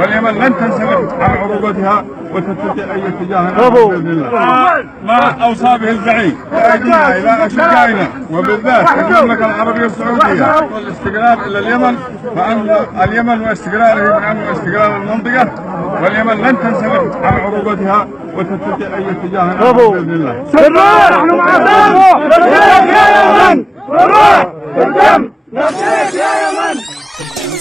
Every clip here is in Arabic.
واليمن لن تنسلخ عن عروبتها وتتجه أي اتجاه بإذن الله. ما أوصى به الزعيم بأيدينا إلى أشقائنا وبالذات المملكة العربية السعودية والاستقرار إلى اليمن، فأن اليمن واستقراره بأمن واستقرار المنطقة، واليمن لن تنسلخ عن عروبتها وتتجه أي اتجاه بإذن الله. نحن معكم. نبكيك يا يمن. بالدم نبكيك يا يمن.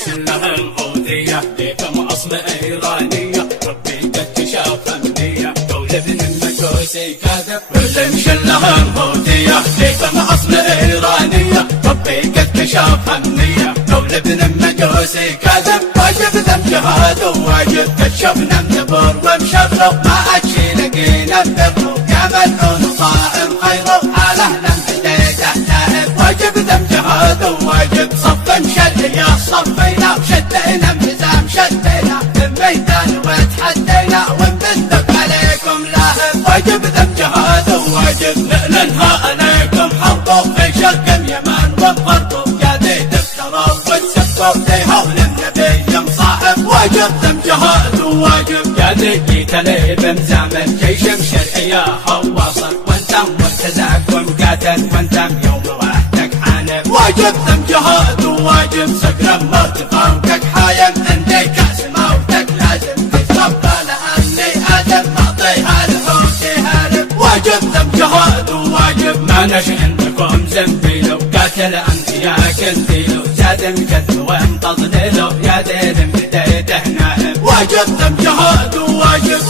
شلها الحوثية لكم أصل إيرانية، ربي قد كشاف أمنية دولة ابن المجوسي كاذب. كل شلها الحوثية لكم أصل إيرانية، ربي قد كشاف أمنية دولة ابن المجوسي كاذب. واجب ذم جهاد وواجب كشفنا مدبر ومشرف، ما أتشي لقينا ببر يا ملعون صائم خيره على أهلا بديته تائب. واجب ذم جهاد وواجب صف مشل يا صفينا، شدينا انفزام شدينا في الميدان وتحدينا ونبندق عليكم لاهب. واجب ذم جهاد وواجب نعلنها عليكم حرب في شرق اليمن وبغرب، يا ذي تفتروا وتسبوا ذي هول النبي مصاحب. واجب ذم جهاد وواجب يا ذي جيت لي بمزامل جيش شرعية حواصل، وانتم مرتزق ومقاتل وانتم يوم وحدك حانب. واجب ذم جهاد وواجب سكر مرتفعك حايم عندي كاس موتك لازم تتربى لأني آدم معطيها لحوتي هارب. واجب ذم جهاد وواجب ما نش عندكم زنبيلو، قاتل أنبياء كنتيلو زادم كذب وامتضليلو يا ديلم بديته نائب. واجب ذم جهاد وواجب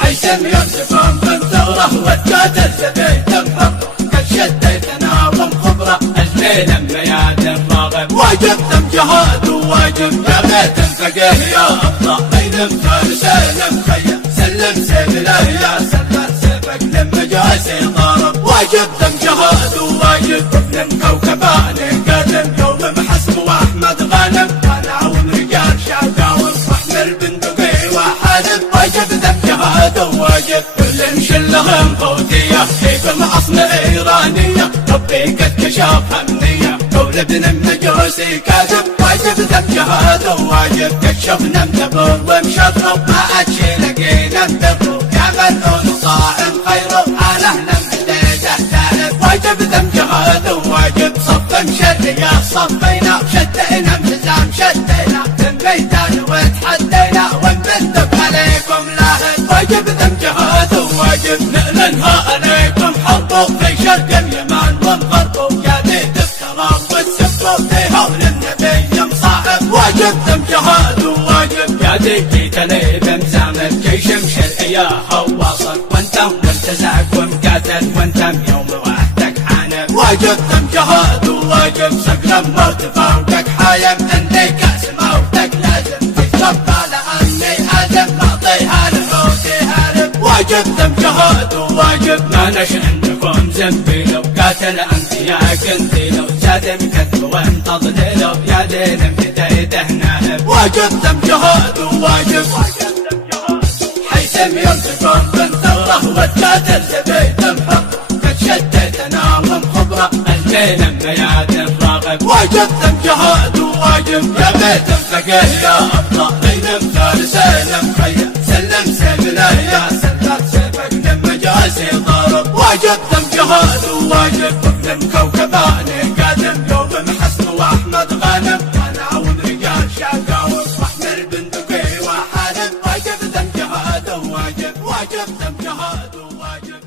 حيثم يمسكم بالثغرة وتقاتل زبيت محرة، قد شديتنا ومخبرة الليل ميادين راغب. واجب ذم جهاد وواجب يا بيت الفقيه يا أبطال بين فارسين مخيم، سلم سيف يا سلم سيفك لمجاسي ضارب. واجب ذم جهاد وواجب ابن كوكباني قادم يوم محسب واحمد غانم، انا ورجال شاقاوم واحمل بندقي وحارب. واجب ذم جهاد وواجب كل شلهم حوثية فيكم اصل ايرانية، ربي قد كشاف أمنية دولة ابن المجوسي كاذب. واجب ذم جهاد وواجب كشفنا مدبر ومشرف، ما أتشي لقينا ببر يا ملعون صائم خيره على أهلا بديته تائب. واجب ذم جهاد وواجب صف مشل يا صفينا، شدينا انفزام شدينا في الميدان وتحدينا ونبندق عليكم لاهب. واجب ذم جهاد وواجب نعلنها عليكم حرب في شرق اليمن وبغرب، يا ذي تفتروا وتسبوا ذي هول النبي مصاحب. واجب ذم جهاد وواجب يا ذي جيت لي بمزامل جيش شرعية حواصل، وانتم مرتزق ومقاتل وانتم يوم وحدك حانب. واجب ذم جهاد وواجب سقر مرتفعك حايم عندي كاس موتك لازم تتربى لأني آدم معطيها لحوتي هارب. واجب ذم جهاد وواجب ما نش عندكم زنبيلو، قاتل أنبياء كنتيلو زادم كذب وامتضليلو يا ديلم بديته نائب. واجب ذم جهاد وواجب حيثم يمسكم بالثغرة وتقاتل زبيت محرة، قد شديتنا ومخبرة الليل ميادين راغب. واجب ذم جهاد وواجب يا بيت الفقيه يا أبطال بين فارسين مخيم، سلم سيف يا سلم سيفك لمجاسي ضارب. واجب ذم جهاد وواجب ابن كوكباني قادم يوم محسن واحمد غانم، انا ورجال شاقاوم واحمل بندقي وحارب. واجب ذم جهاد وواجب واجب ذم جهاد وواجب.